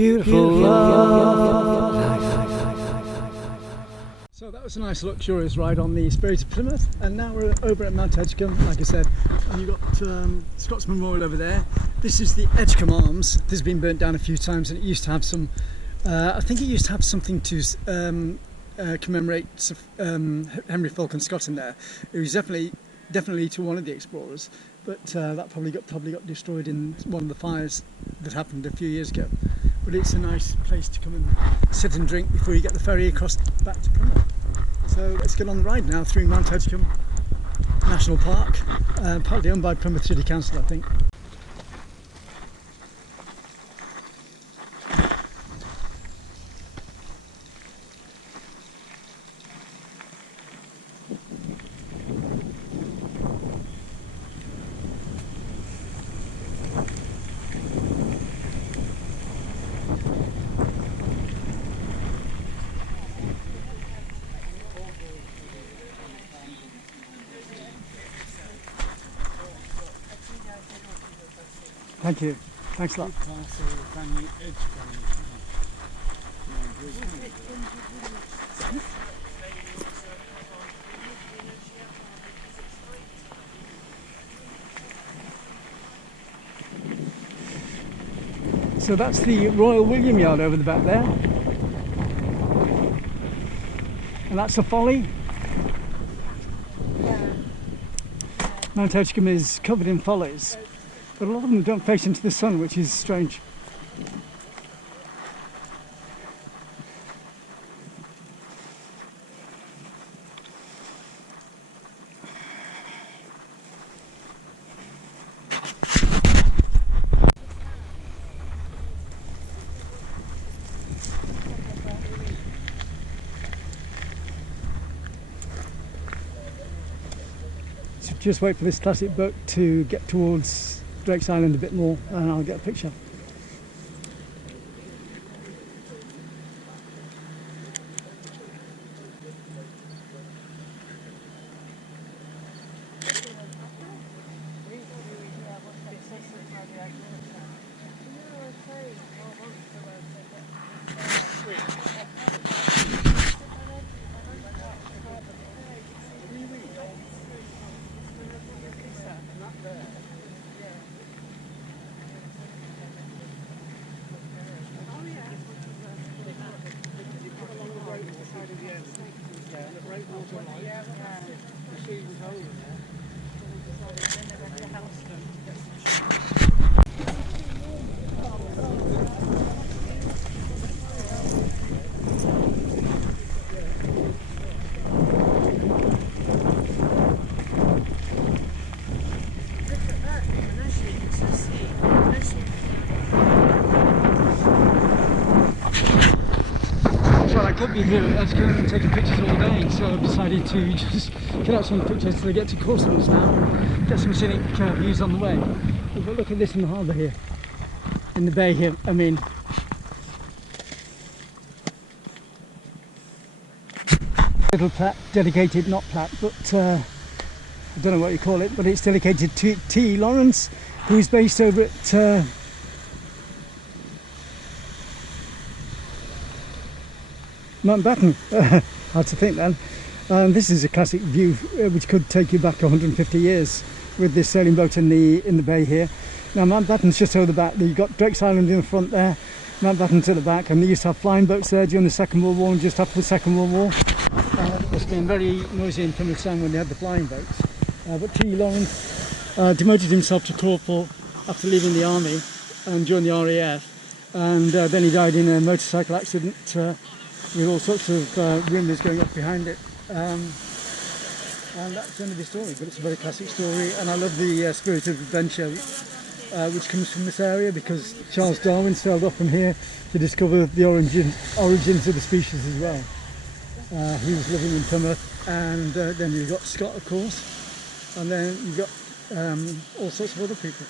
beautiful life. So that was a nice luxurious ride on the Spirit of Plymouth, and now we're over at Mount Edgcome, like I said, and you've got Scots Memorial over there. This is the Edgcome Arms. This has been burnt down a few times, and it used to have some, I think it used to have something to commemorate Henry Falcon Scott in there. It was definitely to one of the explorers, but that probably got destroyed in one of the fires that happened a few years ago. But it's a nice place to come and sit and drink before you get the ferry across back to Plymouth. So let's get on the ride now through Mount Edgcome National Park, partly owned by Plymouth City Council, I think. Thank you. Thanks a lot. So that's the Royal William Yard over the back there. And that's the Folly. Mount Edgcome is covered in follies, but a lot of them don't face into the sun, which is strange. So just wait for this classic boat to get towards Drake's Island a bit more, and I'll get a picture. I could be here at Edgcome and taking pictures all day, so I've decided to just get out some pictures till I get to Cawsands now, get some scenic views on the way. But look at this in the harbour here, in the bay here. I mean, little plaque dedicated, not plaque, but I don't know what you call it, but it's dedicated to T. Lawrence, who's based over at Mountbatten. Hard to think then. This is a classic view which could take you back 150 years with this sailing boat in the bay here. Now Mountbatten's just over the back. You've got Drake's Island in the front there, Mountbatten to the back, and they used to have flying boats there during the Second World War and just after the Second World War. It's been very noisy in Plymouth Sound when they had the flying boats. But T. Lawrence demoted himself to corporal after leaving the army and joined the RAF, and then he died in a motorcycle accident with all sorts of rumours going up behind it. And that's the end of the story, but it's a very classic story, and I love the spirit of adventure which comes from this area, because Charles Darwin sailed up from here to discover the origins of the species as well. He was living in Plymouth, and then you've got Scott, of course, and then you've got all sorts of other people.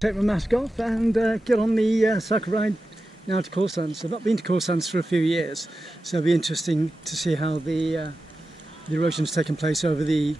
Take my mask off and get on the cycle ride now to Cawsands. I've not been to Cawsands for a few years, so it'll be interesting to see how the erosion's taken place over the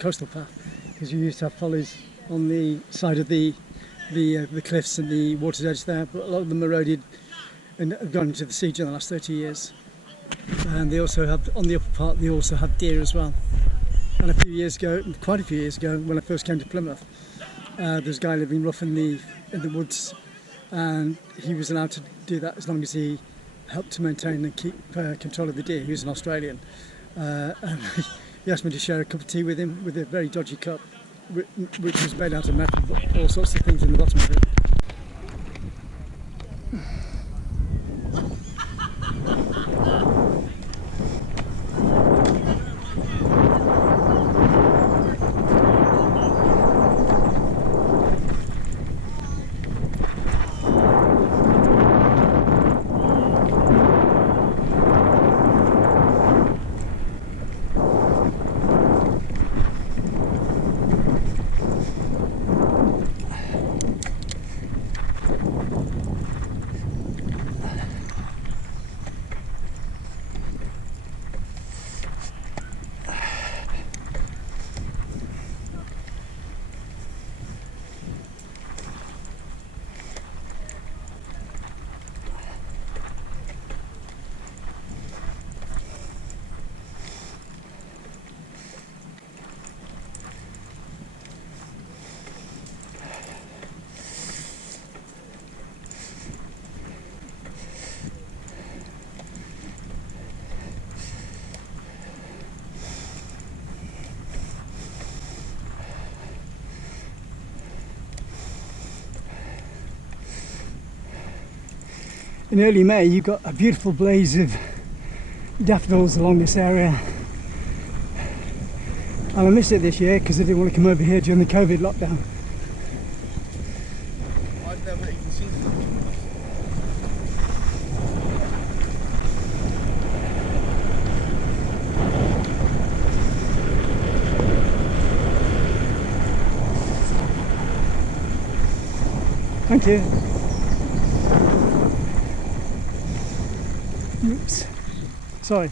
coastal path, because you used to have follies on the side of the cliffs and the water's edge there, but a lot of them eroded and have gone into the sea during the last 30 years. And they also have, on the upper part, they also have deer as well. And a few years ago, quite a few years ago, when I first came to Plymouth, there's a guy living rough in the woods, and he was allowed to do that as long as he helped to maintain and keep control of the deer. He was an Australian, and he asked me to share a cup of tea with him with a very dodgy cup, which was made out of metal, all sorts of things in the bottom of it. In early May, you've got a beautiful blaze of daffodils along this area, and I missed it this year because I didn't want to come over here during the COVID lockdown. Thank you. Oops, sorry.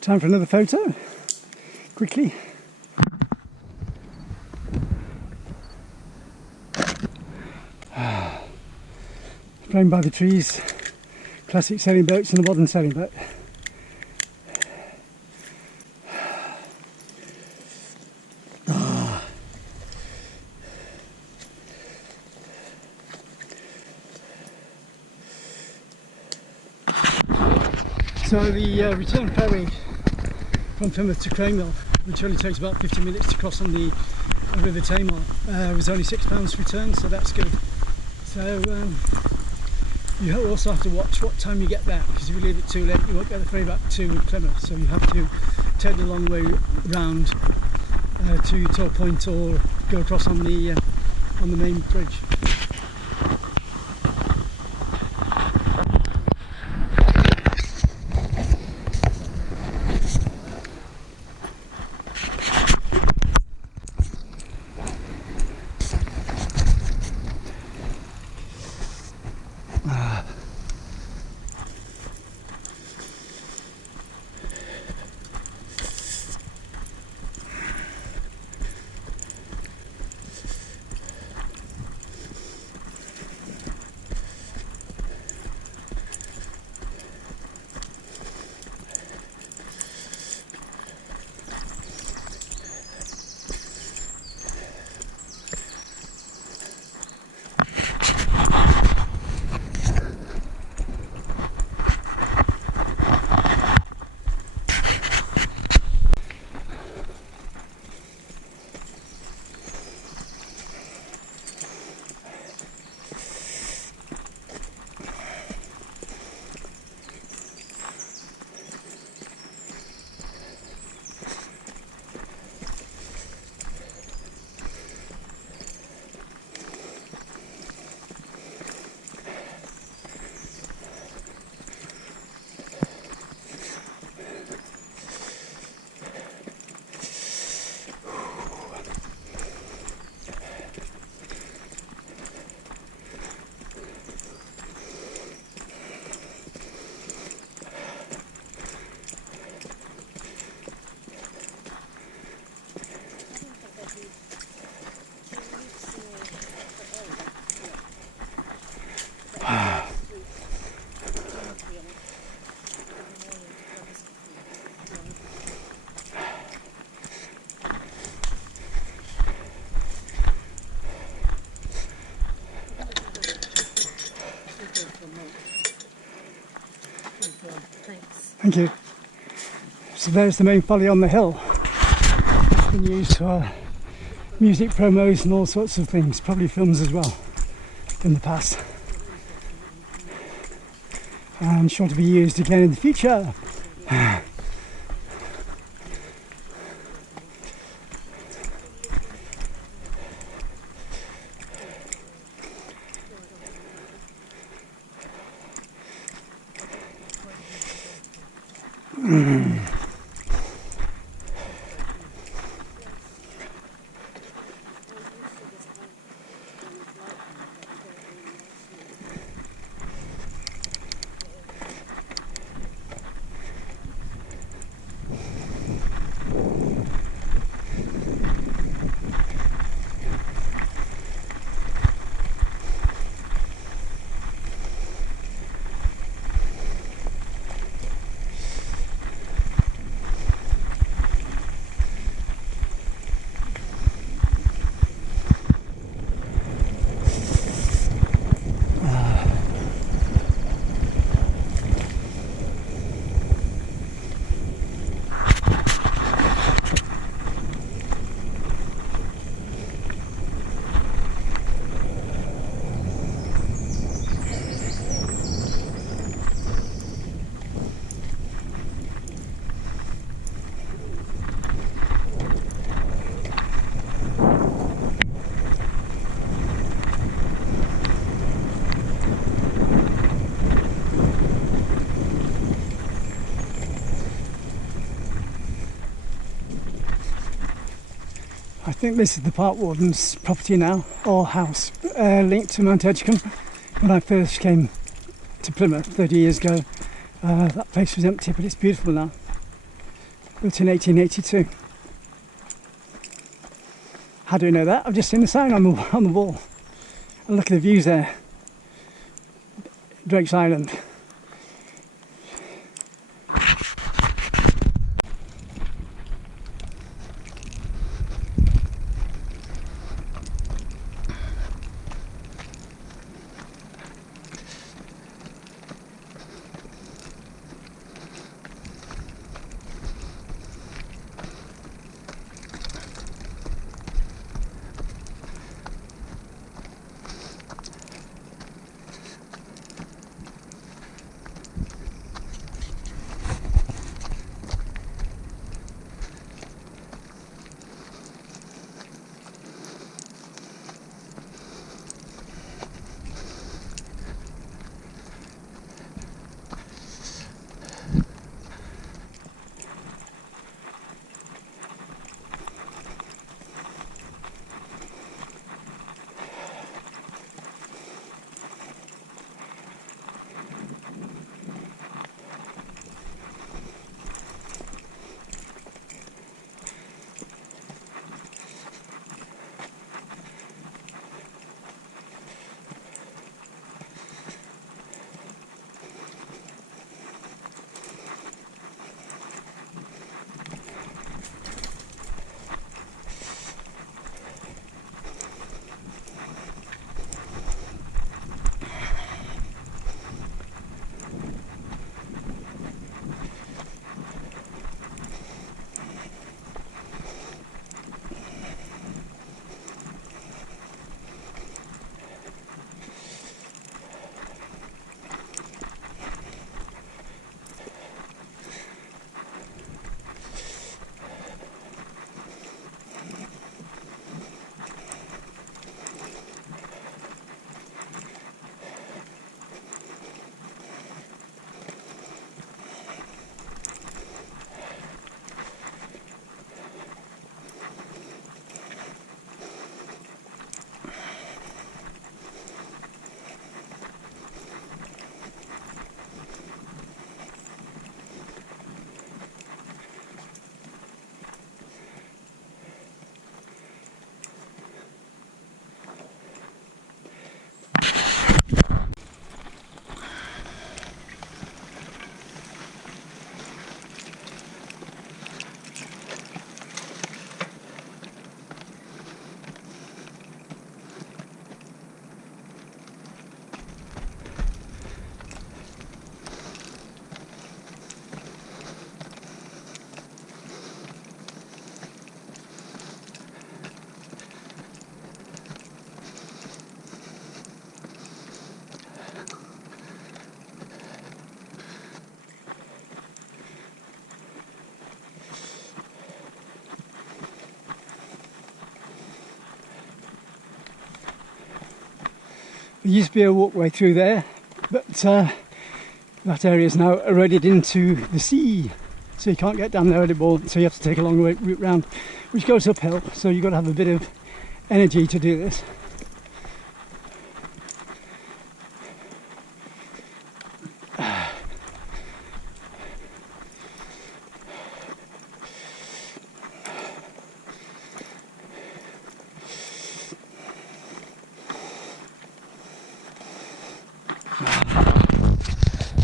Time for another photo, quickly. Framed by the trees, classic sailing boats and a modern sailing boat. So the return ferry from Plymouth to Cranewell, which only takes about 50 minutes to cross on the River Tamar, was only £6 return, so that's good. So you also have to watch what time you get there, because if you leave it too late you won't get the ferry back to Plymouth, so you have to take the long way round to Tor Point or go across on the main bridge. Thank you. So there's the main folly on the hill. It's been used for music promos and all sorts of things, probably films as well in the past. And sure to be used again in the future. I think this is the park warden's property now, or house, linked to Mount Edgcome. When I first came to Plymouth 30 years ago, that place was empty, but it's beautiful now. Built in 1882. How do I know that? I've just seen the sign on the wall. And look at the views there. Drake's Island. There used to be a walkway through there, but that area is now eroded into the sea, so you can't get down there anymore, so you have to take a long route round, which goes uphill, so you've got to have a bit of energy to do this.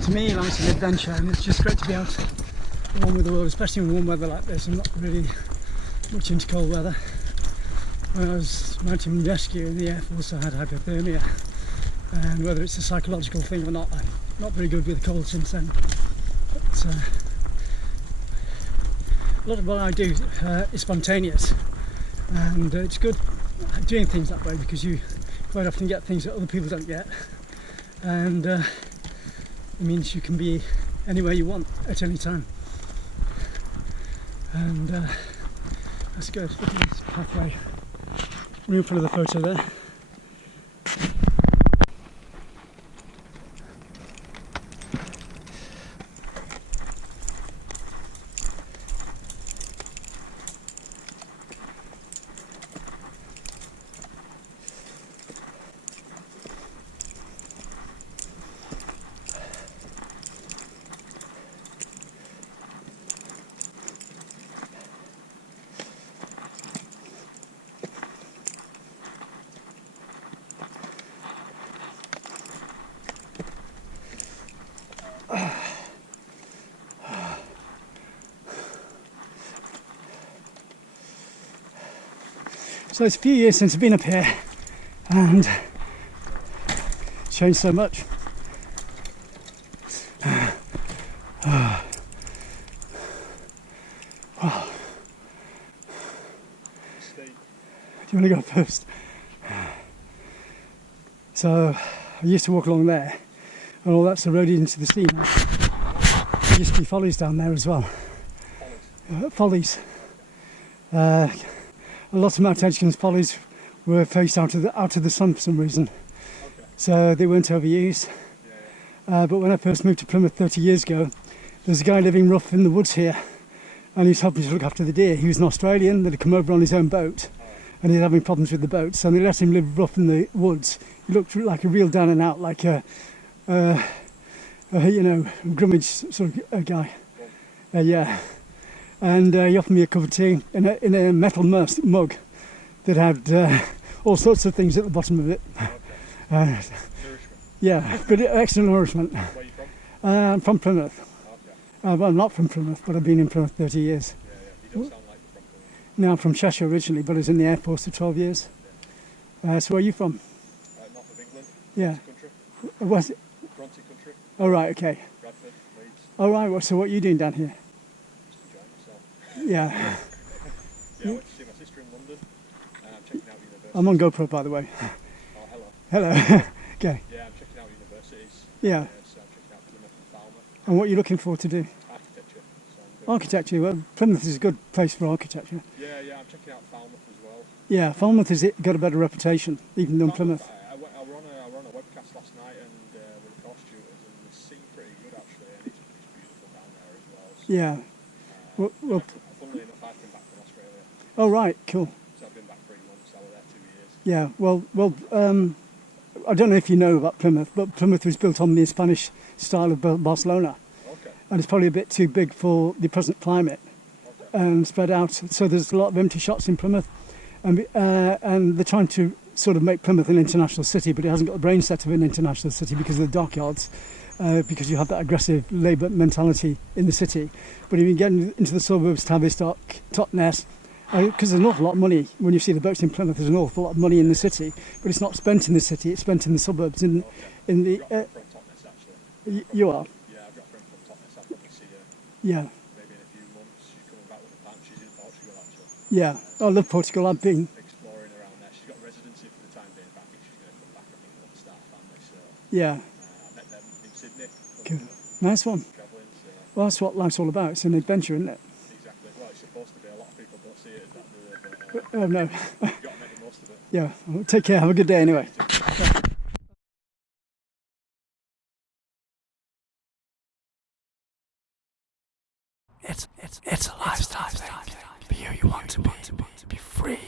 To me, life's an adventure, and it's just great to be out along with the world, especially in warm weather like this. I'm not really much into cold weather. When I was mountain rescue in the Air Force, I had hypothermia, and whether it's a psychological thing or not, I'm not very good with the cold since then. But a lot of what I do is spontaneous, and it's good doing things that way because you quite often get things that other people don't get, and it means you can be anywhere you want at any time, and that's good. Look at this pathway, room for the photo there. So it's a few years since I've been up here, and it's changed so much. Wow. Do you want to go first? So I used to walk along there, and all that's eroded into the sea now. There used to be follies down there as well. Follies. A lot of Mount Edgcome's follies were faced out of the sun for some reason, so they weren't overused. But when I first moved to Plymouth 30 years ago, there was a guy living rough in the woods here, and he was helping to look after the deer. He was an Australian that had come over on his own boat, and he was having problems with the boat, so they let him live rough in the woods. He looked like a real down and out, like a grummage sort of guy. Yeah. And he offered me a cup of tea in a metal mug that had all sorts of things at the bottom of it. Yeah, but excellent nourishment. Where are you from? I'm from Plymouth. Okay. Well, I'm not from Plymouth, but I've been in Plymouth 30 years. Yeah, yeah. You don't sound like you're from Plymouth. No, I'm from Cheshire originally, but I was in the Air Force for 12 years. So where are you from? North of England. Yeah. Country. Was it? Bronte country. Oh, right, okay. Bradford, Leeds. Oh, right, well, so what are you doing down here? Just enjoying myself. Yeah. Yeah, I went to see my sister in London. I'm checking out universities. I'm on GoPro, by the way. Oh, hello. Hello. Okay. Yeah, I'm checking out universities. Yeah. So I'm checking out Plymouth and Falmouth. And what are you looking for to do? Architecture. So I'm doing Architecture. Well, Plymouth is a good place for architecture. Yeah, yeah. I'm checking out Falmouth as well. Yeah, Falmouth has got a better reputation, even than Plymouth. I were on a webcast last night and with the course tutors, and it seemed pretty good actually, and it's beautiful down there as well. So, Yeah. Well, funnily enough, I came back from Australia, oh, right, cool. so I've been back 3 months. I was there 2 years. Yeah, well, I don't know if you know about Plymouth, but Plymouth was built on the Spanish style of Barcelona, Okay. and it's probably a bit too big for the present climate, and spread out. So there's a lot of empty shots in Plymouth, and they're trying to sort of make Plymouth an international city, but it hasn't got the brain set of an international city because of the dockyards, because you have that aggressive labour mentality in the city. But if you get into the suburbs, Tavistock, Totnes, because there's an awful lot of money. When you see the boats in Plymouth, there's an awful lot of money in the city, but it's not spent in the city, it's spent in the suburbs. In the I've got a friend from Totnes actually. you are, Yeah, I've got a friend from Totnes. I'll probably see her yeah, maybe in a few months. She's coming back with a partner. She's in Portugal actually, yeah. I love Portugal. I've been. exploring around there. She's got residency for the time being, but I think she's going to come back. I think with the start family. So Yeah, I met them in Sydney. cool. Nice one. Travelling. So Well, that's what life's all about. It's an adventure, isn't it? exactly. Well, it's supposed to be. A lot of people don't see it as that, do they? But Oh no. you've got to make the most of it. Yeah. Well, take care. Have a good day anyway. It's a lifestyle thing. Be who you want to be free.